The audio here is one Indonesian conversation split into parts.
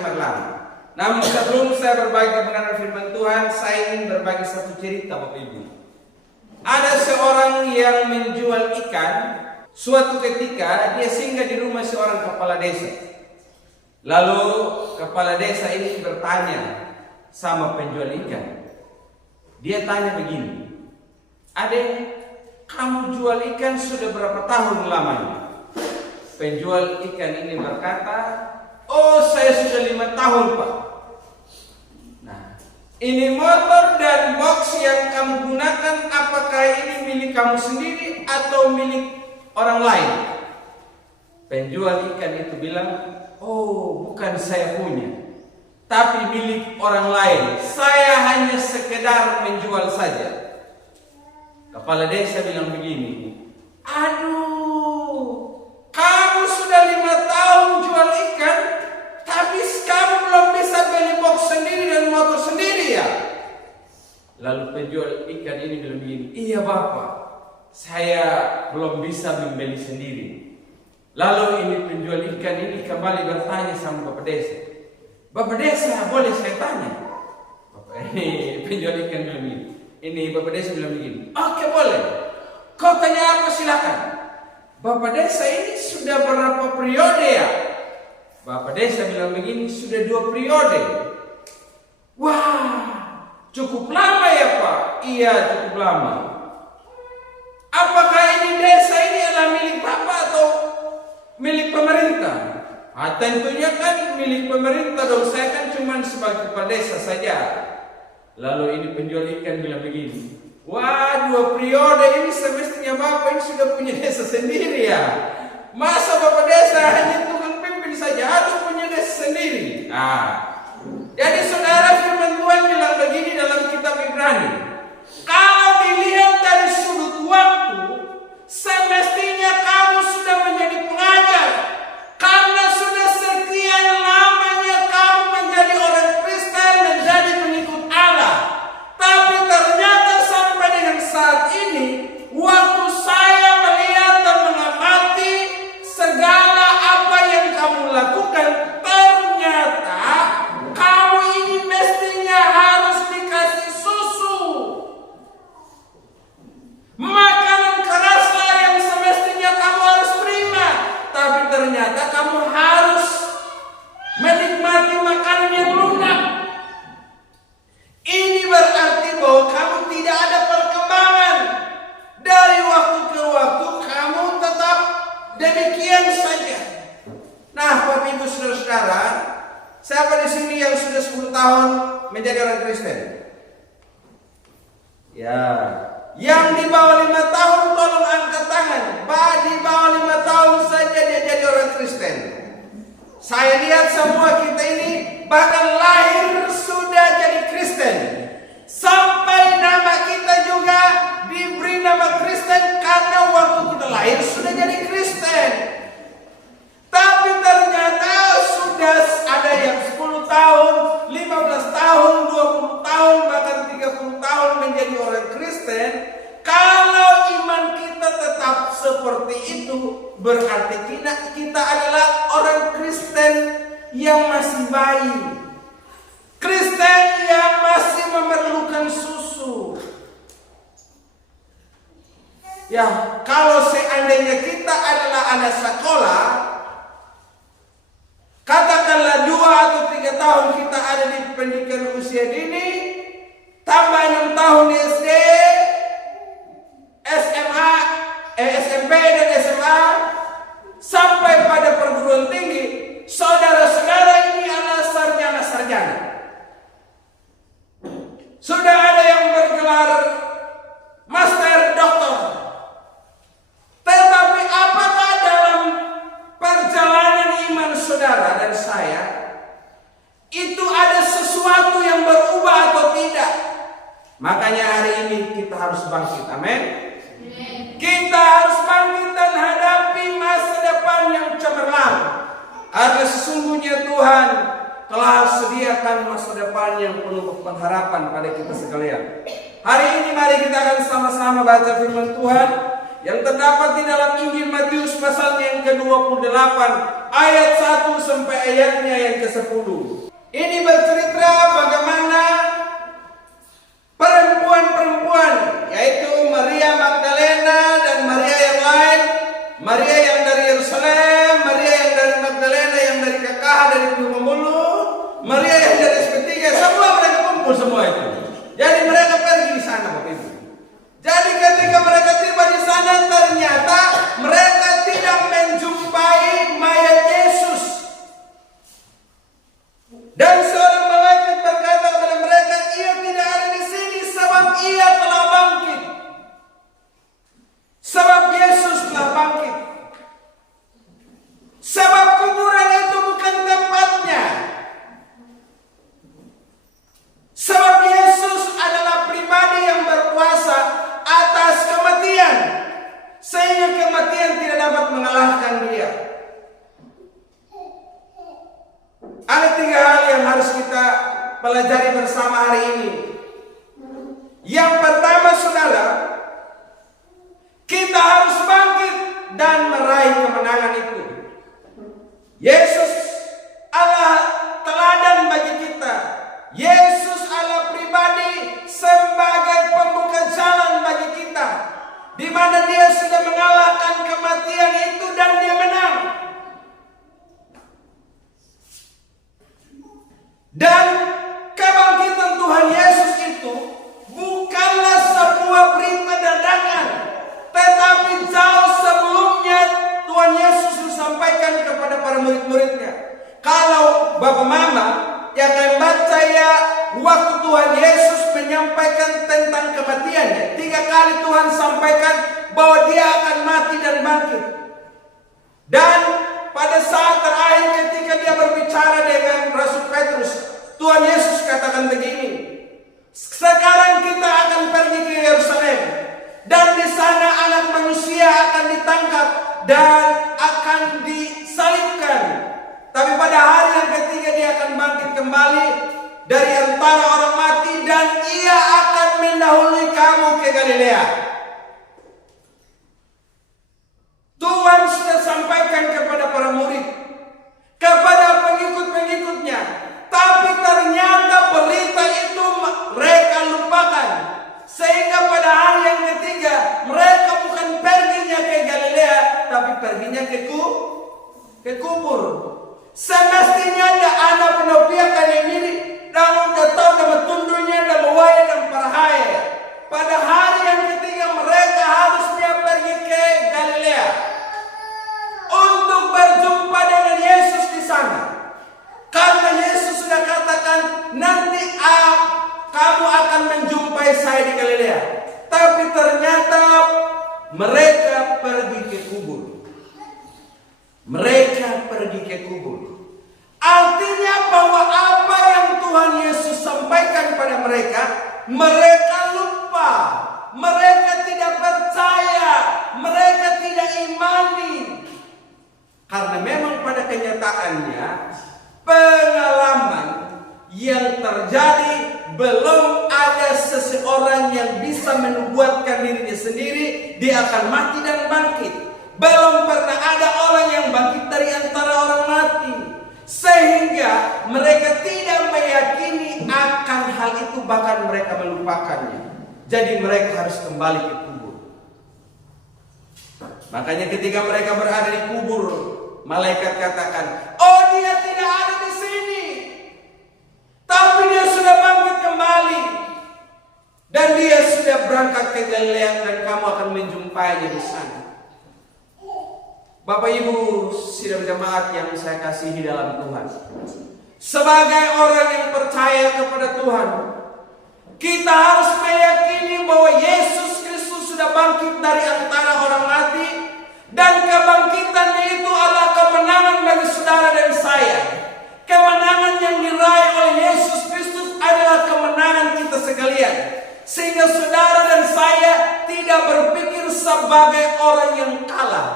cemerlang. Namun sebelum saya berbagi kebenaran firman Tuhan, saya ingin berbagi satu cerita Bapak Ibu. Ada seorang yang menjual ikan. Suatu ketika dia singgah di rumah seorang kepala desa. Lalu kepala desa ini bertanya sama penjual ikan. Dia tanya begini, "Adek, kamu jual ikan sudah berapa tahun lamanya?" Penjual ikan ini berkata, "Oh, saya sudah 5 tahun, Pak." Nah, ini motor dan box yang kamu gunakan, apakah ini milik kamu sendiri atau milik orang lain? Penjual ikan itu bilang, "Oh, bukan saya punya, tapi milik orang lain. Saya hanya sekedar menjual saja." Kepala desa bilang begini, "Aduh, kamu sudah 5 tahun jual ikan, tapi kamu belum bisa beli box sendiri dan motor sendiri ya?" Lalu penjual ikan ini bilang begini, "Iya Bapak, saya belum bisa membeli sendiri." Lalu ini penjual ikan ini kembali bertanya sama Bapak desa, "Bapak desa, boleh saya tanya?" Bapak ini penjual ikan bilang begini. Ini Bapak desa bilang begini, "Oke, boleh. Kau tanya apa silakan." "Bapak desa ini sudah berapa periode ya?" Bapak desa bilang begini, "Sudah 2 periode." "Wah, cukup lama ya Pak?" "Iya, cukup lama." "Apakah ini desa ini adalah milik Bapak atau milik pemerintah?" Tentunya kan milik pemerintah dong, saya kan cuma sebagai kepala desa saja." Lalu ini penjual ikan bilang begini, "Wah, 2 periode ini semestinya Bapak ini sudah punya desa sendiri ya. Masa Bapak desa hanya tukang pimpin saja atau punya desa sendiri?" Jadi saudara, firman Tuhan bilang begini dalam kitab Ibrani, kalau dilihat dari sudut waktu, semestinya kamu sudah menjadi pengajar. Karena sudah sekian lamanya kamu menjadi orang Kristen, menjadi pengikut Allah. Tapi ternyata sampai dengan saat ini, waktu saya melihat dan mengamati segala apa yang kamu lakukan, ternyata kamu ini mestinya harus dikasih susu. Makanan keraslah yang semestinya kamu harus terima, tapi ternyata kamu harus menikmati makanan yang lunak. Ini berarti bahwa kamu tidak ada perkembangan. Dari waktu ke waktu kamu tetap demikian saja. Nah, Bapak Ibu Saudara-saudara, siapa di sini yang sudah 10 tahun menjadi orang Kristen? Ya, yang di bawah 5 tahun tolong angkat tangan. Di bawah 5 tahun saja dia jadi orang Kristen. Saya lihat semua kita ini bahkan lahir sudah jadi Kristen. Sampai nama kita juga diberi nama Kristen karena waktu kita lahir sudah jadi Kristen. Tapi ternyata sudah ada yang 10 tahun, 15 tahun, 20 tahun, bahkan 30 tahun menjadi orang Kristen. Kalau iman kita tetap seperti itu, berarti kita adalah orang Kristen yang masih bayi. Kristen yang masih memerlukan susu. Ya, kalau seandainya kita adalah anak sekolah, katakanlah 2 atau 3 tahun kita ada di pendidikan usia dini, tambah 6 tahun di SD, SMA, SMP dan SMA, sampai pada perguruan tinggi, saudara-saudara ini adalah sarjana-sarjana. Sudah ada yang bergelar master, doktor. Tetapi apakah dalam perjalanan iman saudara dan saya itu ada sesuatu yang berubah atau tidak? Makanya hari ini kita harus bangkit. Amin. Kita harus bangkit dan hadapi masa depan yang cemerlang. Karena sesungguhnya Tuhan telah sediakan masa depan yang penuh pengharapan pada kita sekalian. Hari ini mari kita akan sama-sama baca firman Tuhan yang terdapat di dalam Injil Matius pasal yang ke-28 ayat 1 sampai ayatnya yang ke-10. Ini bercerita bagaimana perempuan-perempuan, yaitu Maria Magdalena dan Maria yang lain, Maria yang dari Yerusalem, Maria yang dari Magdalena, yang dari KKH, dari Pemulu, Maria yang dari ketiga, semua mereka kumpul semua itu. Jadi mereka pergi di sana, Bapak Ibu. Jadi ketika mereka tiba di sana, ternyata mereka tidak menjumpai mayat Yesus. Dan seorang malaikat berkata kepada mereka, ia tidak ada di sini sebab ia telah bangkit. Sebab Yesus telah bangkit. Sebab kuburan itu bukan tempatnya. Sebab Yesus adalah pribadi yang berkuasa atas kematian, sehingga kematian tidak dapat mengalahkan dia. Ada 3 hal yang harus kita pelajari bersama hari ini. Yang pertama, saudara, kita harus bangkit dan meraih kemenangan itu. Yesus adalah teladan bagi kita. Yesus adalah pribadi sebagai pembuka jalan bagi kita, di mana dia sudah mengalahkan kematian itu dan dia menang. Dan kebangkitan Tuhan Yesus itu bukanlah sebuah berita dadakan, tetapi jauh sebelumnya Tuhan Yesus disampaikan kepada para murid-muridnya. Kalau Bapak Mama yang akan baca ya, waktu Tuhan Yesus menyampaikan tentang kematiannya, 3 kali Tuhan sampaikan bahwa dia akan mati dan bangkit. Dan pada saat terakhir ketika dia berbicara dengan Rasul Petrus, Tuhan Yesus katakan begini, sekarang kita akan pergi ke Yerusalem, dan di sana anak manusia akan ditangkap dan akan disalibkan. Tapi pada hari yang ketiga dia akan bangkit kembali dari antara orang mati, dan ia akan mendahului kamu ke Galilea. Tuhan sudah sampaikan kepada para murid, kepada pengikut-pengikutnya, tapi ternyata berita itu mereka lupakan. Sehingga pada hari yang ketiga mereka bukan perginya ke Galilea, tapi perginya ke kubur. Semestinya ada anak penopiakan yang ini dan udah tahu nama tundurnya dan mewaya dan parahaya. Pada hari yang ketiga mereka harusnya pergi ke Galilea untuk berjumpa dengan Yesus di sana. Karena Yesus sudah katakan, nanti kamu akan menjumpai saya di Galilea. Tapi ternyata mereka pergi ke kubur. Mereka pergi ke kubur. Artinya bahwa apa yang Tuhan Yesus sampaikan pada mereka, mereka lupa. Mereka tidak percaya. Mereka tidak imani. Karena memang pada kenyataannya, pengalaman yang terjadi, belum ada seseorang yang bisa menubuatkan dirinya sendiri dia akan mati dan bangkit. Belum pernah ada orang yang bangkit dari antara orang mati, sehingga mereka tidak meyakini akan hal itu, bahkan mereka melupakannya. Jadi mereka harus kembali ke kubur. Makanya ketika mereka berada di kubur, malaikat katakan, oh dia tidak ada di sini, tapi dia sudah bangkit kembali, dan dia sudah berangkat ke Galilea, dan kamu akan menjumpainya di sana. Bapak Ibu sidang jemaat yang saya kasihi dalam Tuhan, sebagai orang yang percaya kepada Tuhan, kita harus meyakini bahwa Yesus Kristus sudah bangkit dari antara orang mati, dan kebangkitannya itu adalah kemenangan bagi saudara dan saya. Kemenangan yang diraih oleh Yesus Kristus adalah kemenangan kita sekalian, sehingga saudara dan saya tidak berpikir sebagai orang yang kalah,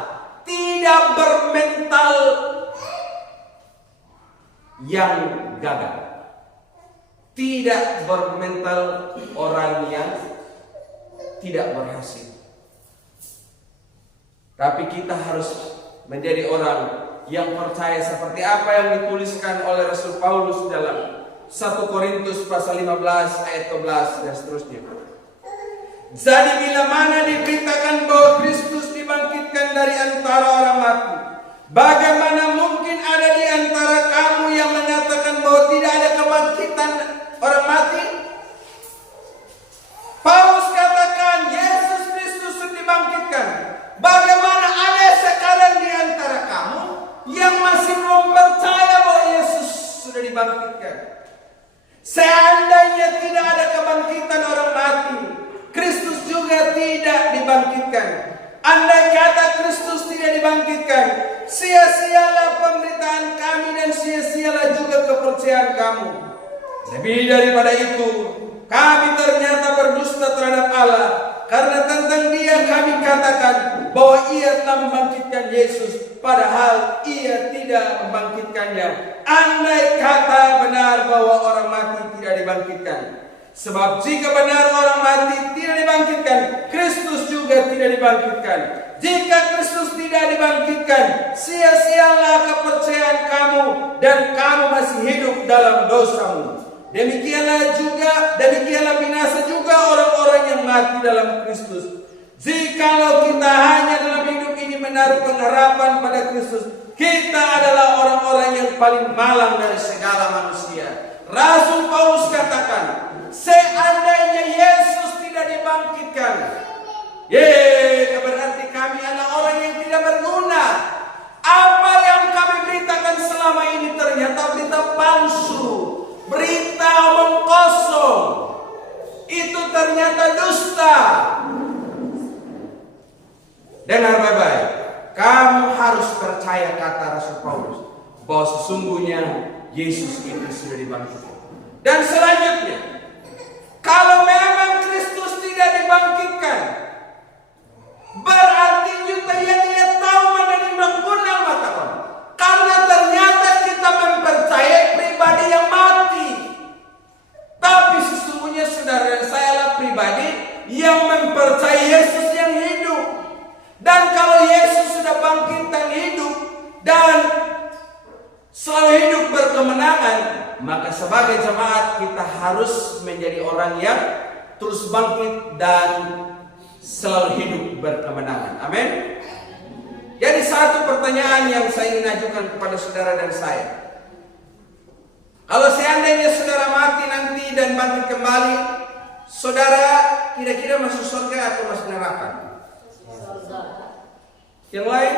tidak bermental yang gagal, tidak bermental orang yang tidak berhasil. Tapi kita harus menjadi orang yang percaya seperti apa yang dituliskan oleh Rasul Paulus dalam 1 Korintus pasal 15 ayat 12 dan seterusnya. Jadi bila mana diberitakan bahwa Kristus dibangkitkan dari antara orang mati, bagaimana mungkin ada di antara kamu yang mengatakan bahwa tidak ada kebangkitan orang mati? Paulus katakan Yesus Kristus sudah dibangkitkan. Bagaimana ada sekarang di antara kamu yang masih belum percaya bahwa Yesus sudah dibangkitkan? Seandainya tidak ada kebangkitan orang mati, Kristus juga tidak dibangkitkan. Andai kata Kristus tidak dibangkitkan, sia-sialah pemberitaan kami dan sia-sialah juga kepercayaan kamu. Lebih daripada itu, kami ternyata berdusta terhadap Allah, karena tentang Dia kami katakan bahwa Ia telah membangkitkan Yesus, padahal Ia tidak membangkitkannya. Andai kata benar bahwa orang mati tidak dibangkitkan. Sebab jika benar orang mati tidak dibangkitkan, Kristus juga tidak dibangkitkan. Jika Kristus tidak dibangkitkan, sia-sialah kepercayaan kamu dan kamu masih hidup dalam dosamu. Demikianlah binasa juga orang-orang yang mati dalam Kristus. Jikalau kita hanya dalam hidup ini menaruh pengharapan pada Kristus, kita adalah orang-orang yang paling malang dari segala manusia. Rasul Paulus katakan, seandainya Yesus tidak dibangkitkan, berarti kami adalah orang yang tidak berguna. Apa yang kami beritakan selama ini ternyata berita palsu, berita omong kosong. Itu ternyata dusta. Dengar baik-baik, kamu harus percaya kata Rasul Paulus bahwa sesungguhnya Yesus itu sudah dibangkitkan. Dan selanjutnya, kalau memang Kristus tidak dibangkitkan, berarti kita yang tidak tahu mana dimangkunang matakan. Karena ternyata kita mempercayai pribadi yang mati. Tapi sesungguhnya saudara dan saya adalah pribadi yang mempercayai Yesus yang hidup. Dan kalau Yesus sudah bangkit dan hidup dan selalu hidup berkemenangan, maka sebagai jemaat kita harus menjadi orang yang terus bangkit dan selalu hidup berkemenangan. Amin. Jadi satu pertanyaan yang saya ingin ajukan kepada saudara dan saya. Kalau seandainya saudara mati nanti dan bangkit kembali, saudara kira-kira masuk surga atau masuk neraka? Yang lain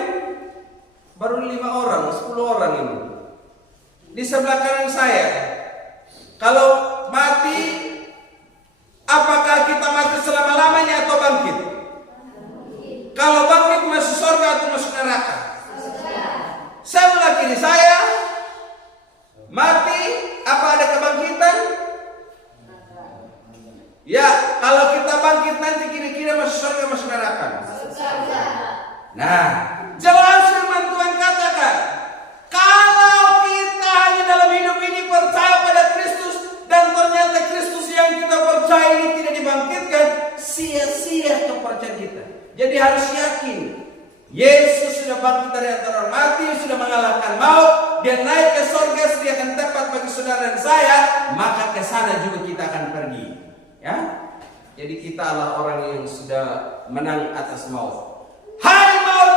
baru 5 orang, 10 orang ini. Di sebelah kanan saya, kalau mati, apakah kita mati selama-lamanya atau bangkit? Kalau bangkit masuk surga atau masuk neraka? Sebelah kiri saya, mati, apa ada kebangkitan? Ya, kalau kita bangkit nanti kira-kira masuk surga masuk neraka? Nah, jelas firman Tuhan katakan, kalau kita hanya dalam hidup ini percaya pada Kristus dan ternyata Kristus yang kita percaya ini tidak dibangkitkan, sia-sia kepercayaan kita. Jadi harus yakin Yesus sudah bangkit dari antara orang mati, sudah mengalahkan maut, dia naik ke surga, sediakan tempat bagi saudara dan saya, maka ke sana juga kita akan pergi. Ya, jadi kita adalah orang yang sudah menang atas maut. Hai maut,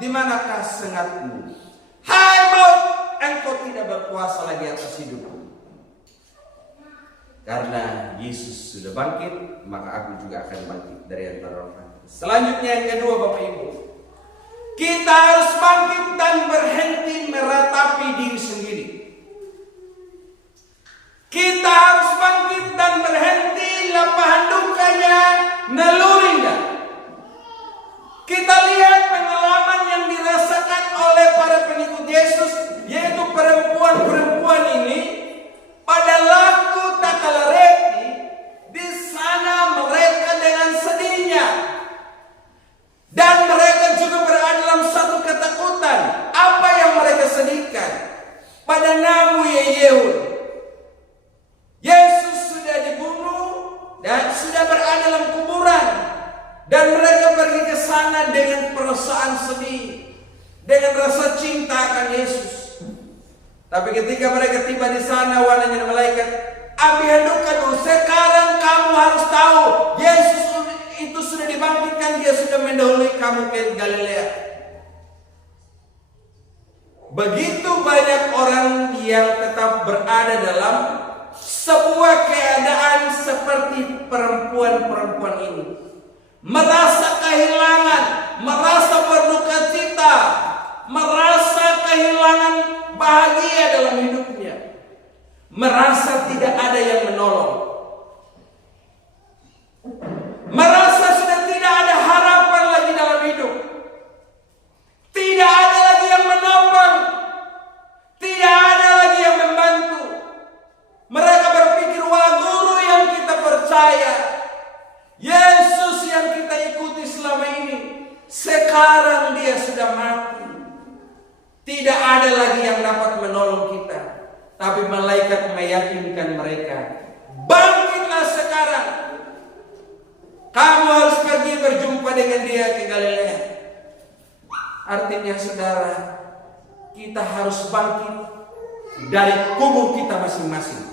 di manakah sengatmu? Hai maut, engkau tidak berkuasa lagi atas hidupku. Karena Yesus sudah bangkit, maka aku juga akan bangkit dari antara orang mati. Selanjutnya yang kedua Bapak Ibu, kita harus bangkit dan berhenti meratapi diri sendiri. Kita harus bangkit dan berhenti lapahan dukanya nalurinya. Kita lihat pengalaman yang dirasakan oleh para pengikut Yesus, yaitu perempuan-perempuan ini pada laku takalareti, di sana mereka dengan sedihnya. Dan mereka juga berada dalam satu ketakutan. Apa yang mereka sedihkan? Pada namu Yehud, Yesus sudah dibunuh dan sudah berada dalam kuburan. Dan mereka pergi ke sana sana dengan perasaan sedih, dengan rasa cinta akan Yesus. Tapi ketika mereka tiba di sana, wananya malaikat, "Abihadukan, sekarang kamu harus tahu, Yesus itu sudah dibangkitkan, dia sudah mendahului kamu ke Galilea." Begitu banyak orang yang tetap berada dalam sebuah keadaan seperti perempuan-perempuan ini. Merasa kehilangan, merasa berduka cita, merasa kehilangan bahagia dalam hidupnya. Merasa tidak ada yang menolong. Merasa sudah tidak ada harapan lagi dalam hidup. Tidak ada lagi yang menopang. Tidak ada lagi yang membantu. Mereka berpikir, wah, guru yang kita percaya, Yesus yang kita ikuti selama ini, sekarang dia sudah mati. Tidak ada lagi yang dapat menolong kita. Tapi malaikat meyakinkan mereka, bangkitlah sekarang. Kamu harus pergi berjumpa dengan dia ke Galilea. Artinya saudara, kita harus bangkit dari kubur kita masing-masing.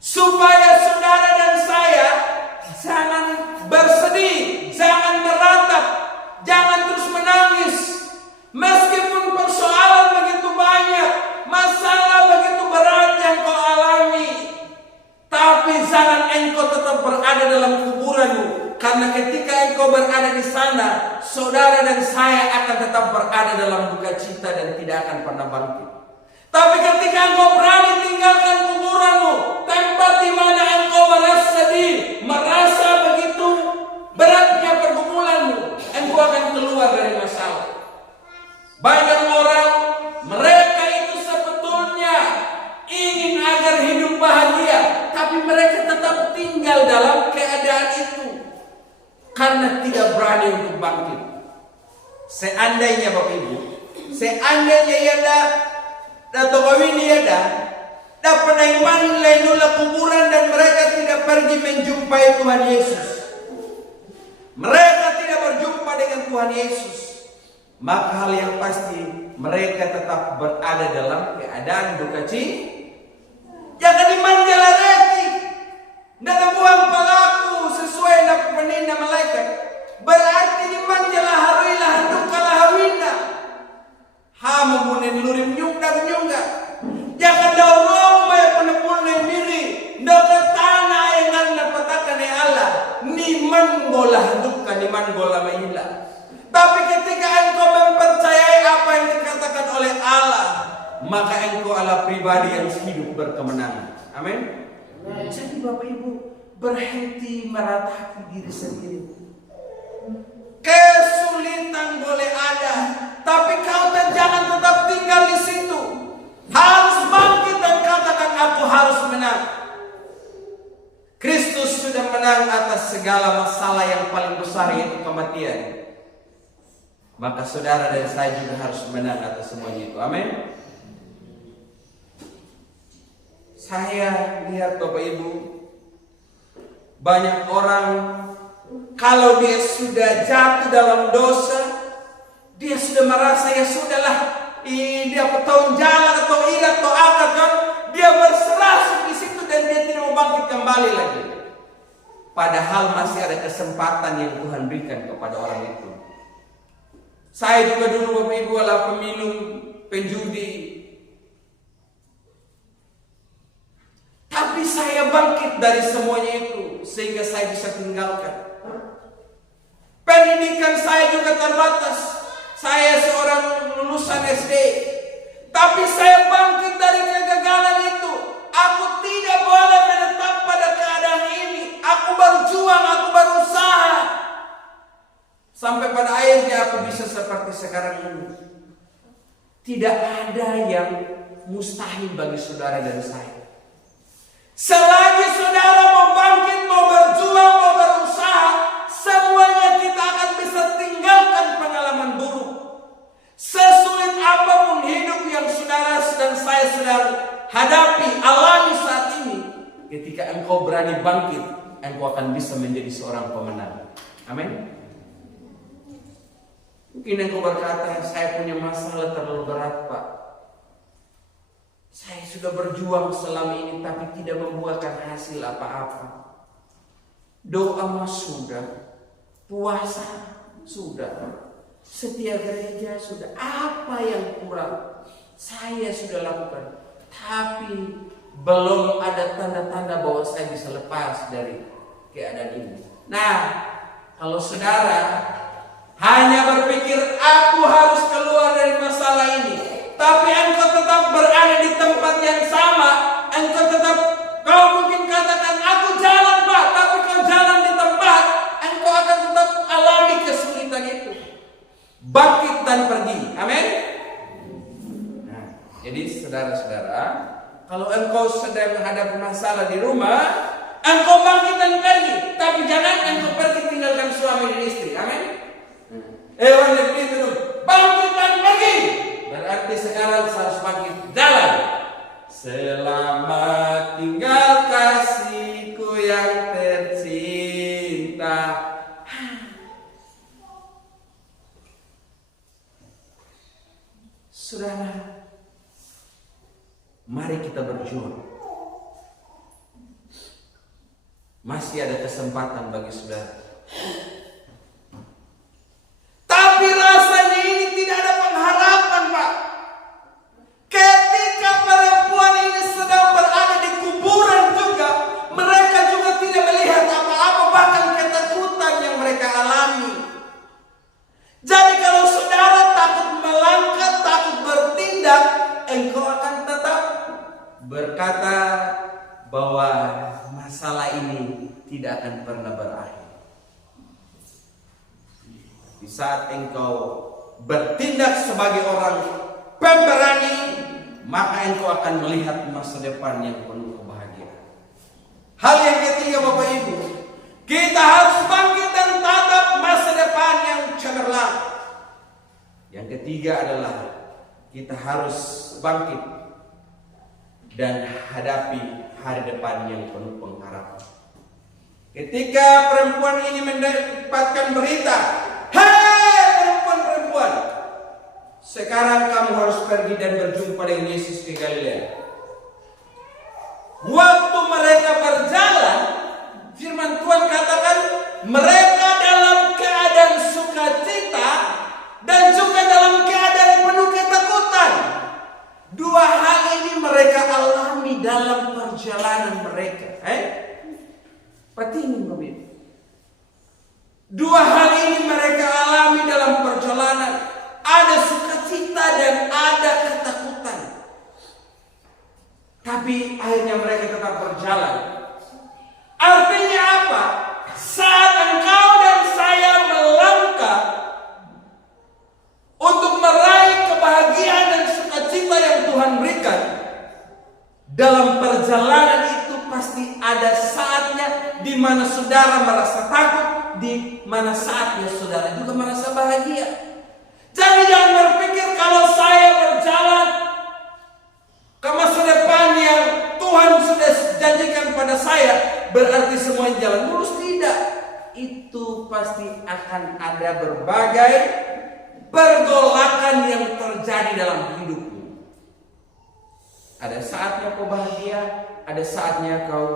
Supaya saudara dan saya jangan bersedih, jangan meratap, jangan terus menangis. Meskipun persoalan begitu banyak, masalah begitu berat yang kau alami, tapi jangan engkau tetap berada dalam kuburanmu. Karena ketika engkau berada di sana, saudara dan saya akan tetap berada dalam duka cita dan tidak akan pernah bangkit. Tapi ketika engkau berani tinggalkan kuburanmu, tempat di mana engkau merasa sedih, merasa begitu beratnya pergumulanmu, engkau akan keluar dari masalah. Banyak orang, mereka itu sebetulnya ingin agar hidup bahagia, tapi mereka tetap tinggal dalam keadaan itu karena tidak berani untuk bangkit. Seandainya Bapak Ibu, seandainya Yada atau kawin Yada dapat iman lainula kuburan dan mereka tidak pergi menjumpai Tuhan Yesus, mereka tidak berjumpa dengan Tuhan Yesus, maka hal yang pasti mereka tetap berada dalam keadaan duka cita. Jangan dimanjalah reti, dan buang pelaku sesuai dengan peninda malaikat. Berarti dimanjalah harilah handukalah hawina. Ha membunin lurim nyungga nyungga. Jangan daurong bayar penepul diri. Doka tanah yang anda petakan ya Allah. Niman bola handuka, niman bola maila. Tapi ketika engkau mempercayai apa yang dikatakan oleh Allah, maka engkau adalah pribadi yang hidup berkemenangan. Amin. Jadi Bapak Ibu, berhenti meratapi diri sendiri. Kesulitan boleh ada, tapi kau jangan tetap tinggal di situ. Harus bangkit dan katakan, aku harus menang. Kristus sudah menang atas segala masalah yang paling besar, yaitu kematian. Maka saudara dan saya juga harus menang atas semuanya itu. Amin. Saya lihat Bapak Ibu, banyak orang kalau dia sudah jatuh dalam dosa, dia sudah merasa ya sudahlah, dia petong jalan atau irat atau akar kan, dia berserah di situ dan dia tidak mau bangkit kembali lagi. Padahal masih ada kesempatan yang Tuhan berikan kepada orang itu. Saya juga dulu Bapak Ibu adalah peminum, penjudi. Tapi saya bangkit dari semuanya itu sehingga saya bisa tinggalkan. Pendidikan saya juga terbatas. Saya seorang lulusan SD. Tapi saya bangkit dari kegagalan itu. Aku tidak boleh menetap pada keadaan ini. Aku berjuang, aku berusaha. Sampai pada akhirnya aku bisa seperti sekarang ini. Tidak ada yang mustahil bagi saudara dan saya. Selagi saudara mau bangkit, mau berjuang, mau berusaha, semuanya kita akan bisa tinggalkan pengalaman buruk. Sesulit apapun hidup yang saudara dan saya sedang hadapi, alami saat ini, ketika engkau berani bangkit, engkau akan bisa menjadi seorang pemenang. Amin. Mungkin engkau berkata, saya punya masalah terlalu berat, Pak. Saya sudah berjuang selama ini tapi tidak membuahkan hasil apa-apa. Doa mah sudah, puasa sudah, setia gereja sudah. Apa yang kurang? Saya sudah lakukan, tapi belum ada tanda-tanda bahwa saya bisa lepas dari keadaan ini. Nah, kalau saudara hanya berpikir aku harus keluar dari masalah ini, tapi engkau tetap berada di tempat yang sama, engkau tetap, kau mungkin katakan aku jalan Pak, tapi kau jalan di tempat, engkau akan tetap alami kesulitan itu. Bangkit dan pergi, amin. Nah, jadi saudara-saudara, kalau engkau sedang menghadapi masalah di rumah, engkau bangkit dan pergi, tapi jangan engkau pergi tinggalkan suami dan istri, amin. Orang itu bangkit dan pergi. Berarti sekarang harus bangkit jalan. Selamat tinggal kasihku yang tercinta. Saudara, mari kita berjuang. Masih ada kesempatan bagi saudara. Tapi rasanya ini tidak ada pengharapan, Pak. Ketika perempuan ini sedang berada di kuburan juga, mereka juga tidak melihat apa-apa, bahkan ketakutan yang mereka alami. Jadi kalau saudara takut melangkah, takut bertindak, engkau akan tetap berkata bahwa masalah ini tidak akan pernah berakhir. Di saat engkau bertindak sebagai orang pemberani, maka engkau akan melihat masa depan yang penuh kebahagiaan. Hal yang ketiga, Bapak Ibu, kita harus bangkit dan tatap masa depan yang cemerlang. Yang ketiga adalah kita harus bangkit dan hadapi hari depan yang penuh pengharapan. Ketika perempuan ini mendapatkan berita, hei perempuan-perempuan, sekarang kamu harus pergi dan berjumpa dengan Yesus ke Galilea. Waktu mereka berjalan, firman Tuhan katakan mereka dalam keadaan sukacita dan juga dalam keadaan penuh ketakutan. Dua hal ini mereka alami dalam perjalanan mereka. Penting, Bapak. Dua hal ini mereka alami dalam perjalanan. Ada sukacita dan ada ketakutan. Tapi akhirnya mereka tetap berjalan. Artinya apa? Saat engkau dan saya melangkah untuk meraih kebahagiaan dan sukacita yang Tuhan berikan, dalam perjalanan itu pasti ada saatnya di mana saudara merasa takut, di mana saatnya saudara juga merasa bahagia. Jadi jangan berpikir kalau saya berjalan ke masa depan yang Tuhan sudah janjikan pada saya, berarti semuanya jalan mulus. Tidak. Itu pasti akan ada berbagai pergolakan yang terjadi dalam hidupmu. Ada saatnya kau bahagia, ada saatnya kau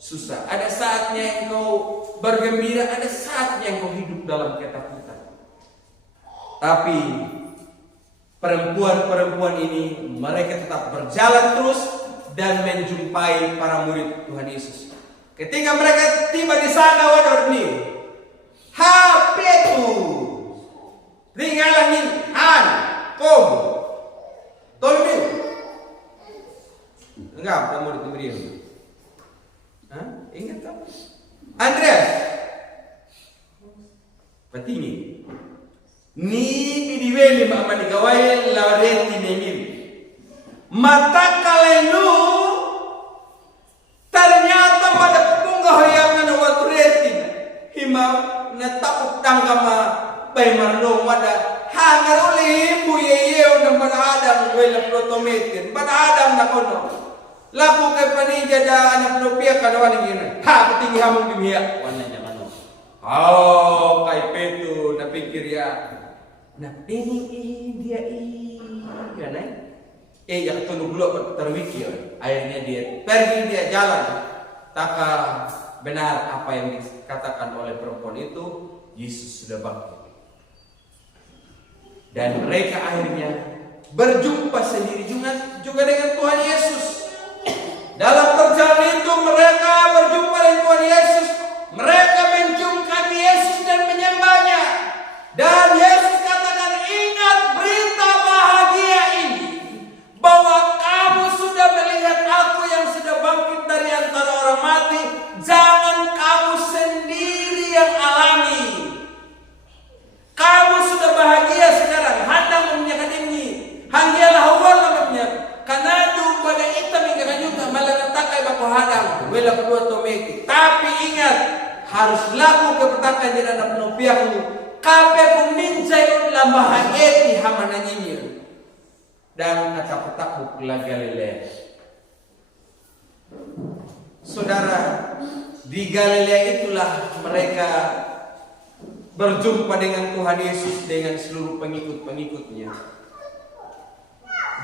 susah, ada saatnya engkau bergembira, ada saatnya engkau hidup dalam ketakutan. Tapi perempuan-perempuan ini mereka tetap berjalan terus dan menjumpai para murid Tuhan Yesus. Ketika mereka tiba di sana, waduh nih, Petrus, tinggalin Han, kom, tolong enggak, kamu murid dia. Ingat kamu? Andreas, Patini, ni bidiweli mama digawai lawareti nemir. Mata kalenu ternyata pada punggah yang na watureti hima na tapuk tanggama bay marlong wada hangar uli ibu yeyeo na padahadang wala protometin padahadang na kono laku kay panija da anak nopia kadawan ngina patinggi hamong bimiya wana jangan kay Petu napikir ya Nah, ini dia kan yang tunggu dulu terwikir. Akhirnya dia pergi, dia jalan. Taka benar apa yang dikatakan oleh perempuan itu, Yesus sudah bangkit. Dan mereka akhirnya berjumpa sendiri juga dengan Tuhan Yesus. Dalam perjalanan itu mereka berjumpa dengan Tuhan Yesus. Mereka menciumkan Yesus dan menyembahnya. Dan Yesus katakan, ingat berita bahagia ini, bahwa kamu sudah melihat aku yang sudah bangkit dari antara orang mati. Jangan kamu sendiri yang alami. Kamu sudah bahagia sekarang. Handang meminyakan ini. Hanggialah awal namanya. Karena itu pada hitam hingga juga malah takai baku hadang. Wela kedua tomeki. Tapi ingat, harus laku kepetakan di dalam penupiakmu. Kape kuminjai ulah bahagia hamananyimir. Dan kata petakmu pula Galilea. Saudara, di Galilea itulah mereka berjumpa dengan Tuhan Yesus dengan seluruh pengikut-pengikutnya.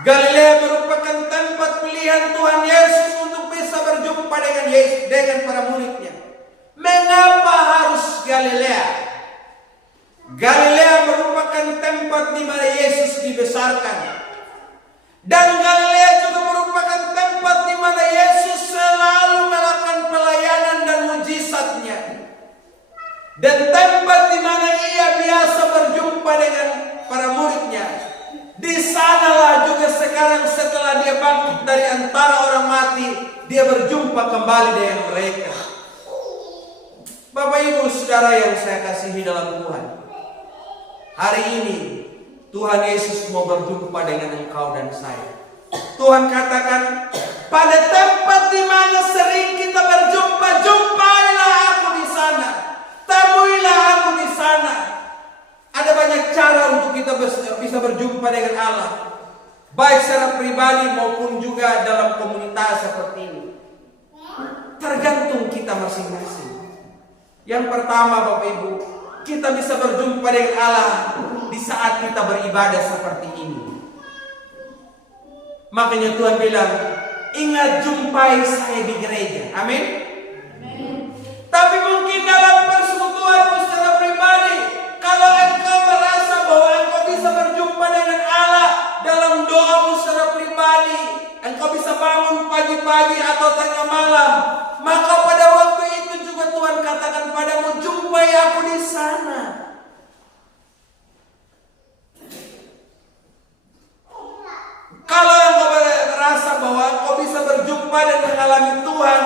Galilea merupakan tempat pilihan Tuhan Yesus untuk bisa berjumpa dengan Yesus, dengan para muridnya. Mengapa harus Galilea? Galilea merupakan tempat di mana Yesus dibesarkan. Dan Galilea juga merupakan tempat di mana Yesus selalu melakukan pelayanan dan mujizatnya. Dan tempat di mana ia biasa berjumpa dengan para muridnya. Di sanalah juga sekarang setelah dia bangkit dari antara orang mati, dia berjumpa kembali dengan mereka. Bapak Ibu Saudara yang saya kasihi dalam Tuhan, hari ini Tuhan Yesus mau berjumpa dengan engkau dan saya. Tuhan katakan, pada tempat di mana sering kita berjumpa, jumpailah aku di sana. Temuilah aku di sana. Ada banyak cara untuk kita bisa berjumpa dengan Allah. Baik secara pribadi maupun juga dalam komunitas seperti ini. Tergantung kita masing-masing. Yang pertama Bapak Ibu, kita bisa berjumpa dengan Allah di saat kita beribadah seperti ini. Makanya Tuhan bilang, ingat jumpai saya di gereja. Amin. Tapi mungkin dalam persekutuanmu secara pribadi, kalau engkau merasa bahwa engkau bisa berjumpa dengan Allah dalam doamu secara pribadi, engkau bisa bangun pagi-pagi atau tengah malam, maka pada waktu itu juga Tuhan katakan padamu, jumpai aku di sana. Kalau engkau merasa bahwa engkau bisa berjumpa dan mengalami Tuhan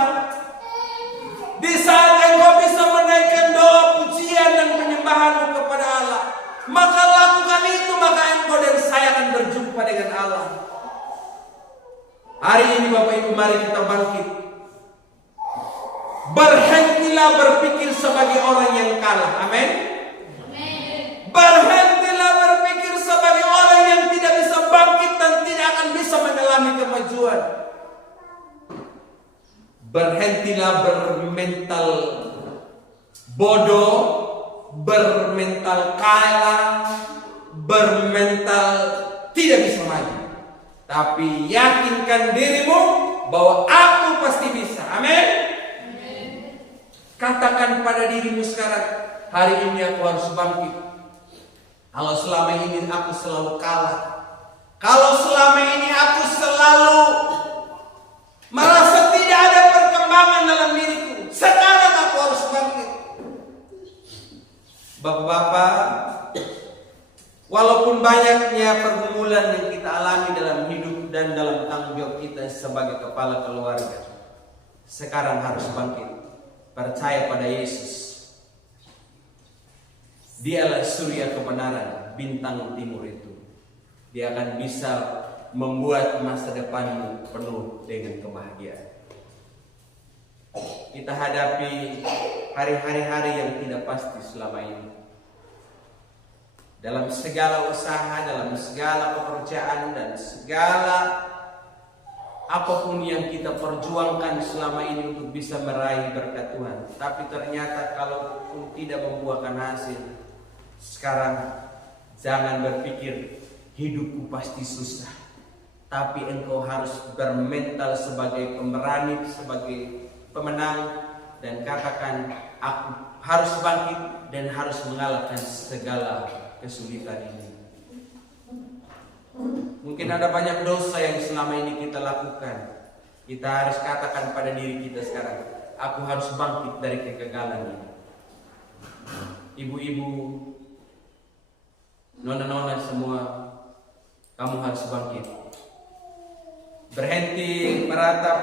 di saat engkau bisa menaikkan doa, pujian dan penyembahanmu kepada Allah, maka lakukan itu, maka engkau dan saya akan berjumpa dengan Allah. Hari ini Bapak Ibu, mari kita bangkit. Berhentilah berpikir sebagai orang yang kalah. Amin. Berhentilah berpikir sebagai orang yang tidak bisa bangkit dan tidak akan bisa mengalami kemajuan. Berhentilah bermental bodoh, bermental kalah, bermental tidak bisa maju. Tapi yakinkan dirimu bahwa aku pasti bisa. Amin. Katakan pada dirimu sekarang, hari ini aku harus bangkit. Kalau selama ini aku selalu kalah, kalau selama ini aku selalu merasa tidak ada perkembangan dalam diriku, sekarang aku harus bangkit. Bapak-bapak, walaupun banyaknya pergumulan yang kita alami dalam hidup dan dalam tanggung jawab kita sebagai kepala keluarga, sekarang harus bangkit. Percaya pada Yesus. Dialah surya kebenaran, bintang timur itu. Dia akan bisa membuat masa depanmu penuh dengan kebahagiaan. Kita hadapi hari-hari yang tidak pasti selama ini. Dalam segala usaha, dalam segala pekerjaan, dan segala apapun yang kita perjuangkan selama ini untuk bisa meraih berkat Tuhan, tapi ternyata kalau tidak membuahkan hasil, sekarang Jangan berpikir hidupku pasti susah, tapi engkau harus bermental sebagai pemberani, sebagai pemenang, dan katakan, aku harus bangkit dan harus mengalahkan segala kesulitan ini. Mungkin ada banyak dosa yang selama ini kita lakukan. Kita harus katakan pada diri kita sekarang, aku harus bangkit dari kegagalan ini. Ibu-ibu, nona-nona semua, kamu harus bangkit. Berhenti meratap,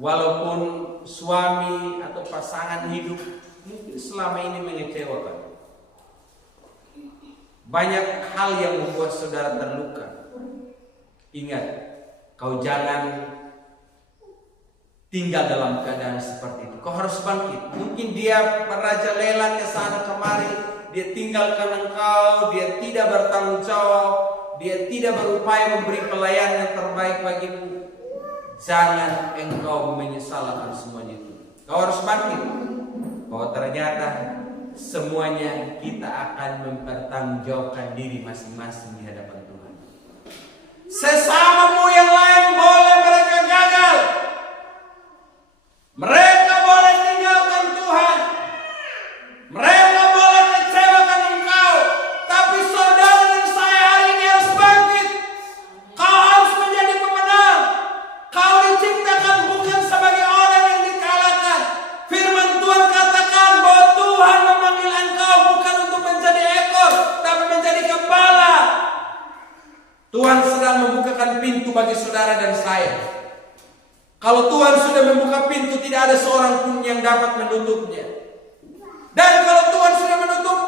walaupun suami atau pasangan hidup mungkin selama ini mengecewakan. Banyak hal yang membuat saudara terluka. Ingat, kau jangan tinggal dalam keadaan seperti itu. Kau harus bangkit. Mungkin dia merajalela ke sana kemari, dia tinggalkan engkau, dia tidak bertanggung jawab, dia tidak berupaya memberi pelayanan yang terbaik bagimu. Jangan engkau menyesalkan semuanya itu. Kau harus bangkit. Bahwa ternyata semuanya kita akan mempertanggungjawabkan diri masing-masing di hadapan Tuhan. Sesamamu yang lain boleh mereka gagal, mereka boleh tinggalkan Tuhan, mereka boleh kecewakan engkau, tapi saudara dan saya hari ini harus bangkit. Kau harus menjadi pemenang. Kau diciptakan bukan sebagai orang yang dikalahkan. Firman Tuhan katakan bahwa Tuhan memanggil engkau bukan untuk menjadi ekor, tapi menjadi kepala. Tuhan sedang membukakan pintu bagi saudara dan saya. Kalau Tuhan sudah membuka pintu, tidak ada seorang pun yang dapat menutupnya. Dan kalau Tuhan sudah menutup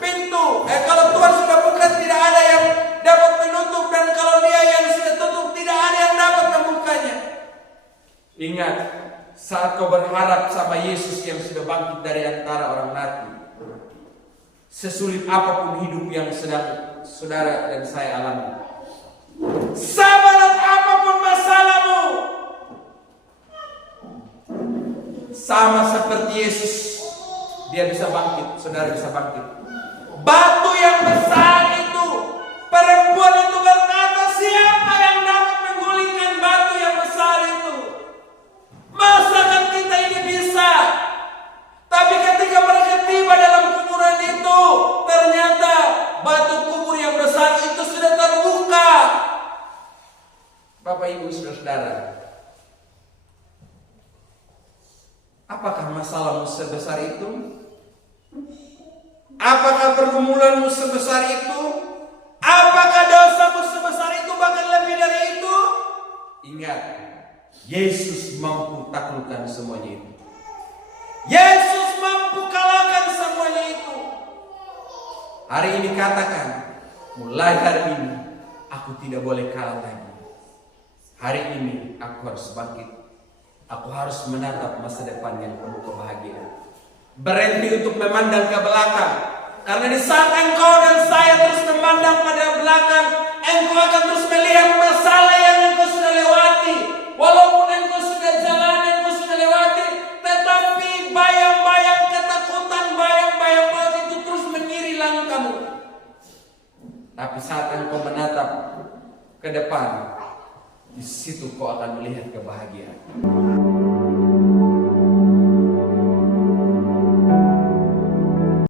pintu, kalau Tuhan sudah buka, tidak ada yang dapat menutup. Dan kalau Dia yang sudah tutup, tidak ada yang dapat membukanya. Ingat, saat kau berharap sama Yesus yang sudah bangkit dari antara orang mati, sesulit apapun hidup yang sedang saudara dan saya alami, seberat apapun masalahmu, sama seperti Yesus, Dia bisa bangkit, saudara bisa bangkit. Batu yang besar itu, perempuan itu berkata, siapa yang dapat menggulingkan batu yang besar itu? Masakan kita ini bisa? Tapi ketika mereka tiba dalam kuburan itu, ternyata batu kubur yang besar itu sudah terbuka. Bapak, Ibu, saudara, apakah masalahmu sebesar itu? Apakah pergumulanmu sebesar itu? Apakah dosamu sebesar itu, bahkan lebih dari itu? Ingat, Yesus mampu taklukkan semuanya itu. Yesus mampu kalahkan semuanya itu. Hari ini katakan, mulai hari ini aku tidak boleh kalah lagi. Hari ini aku harus bangkit. Aku harus menatap masa depan yang penuh kebahagiaan. Berhenti untuk memandang ke belakang. Karena di saat engkau dan saya terus memandang pada belakang, engkau akan terus melihat masalah yang engkau sudah lewati. Walaupun engkau sudah jalan, engkau sudah lewati, tetapi bayang-bayang ketakutan, bayang-bayang maut itu terus mengiringi langkahmu. Tapi saat engkau menatap ke depan, di situ kau akan melihat kebahagiaan.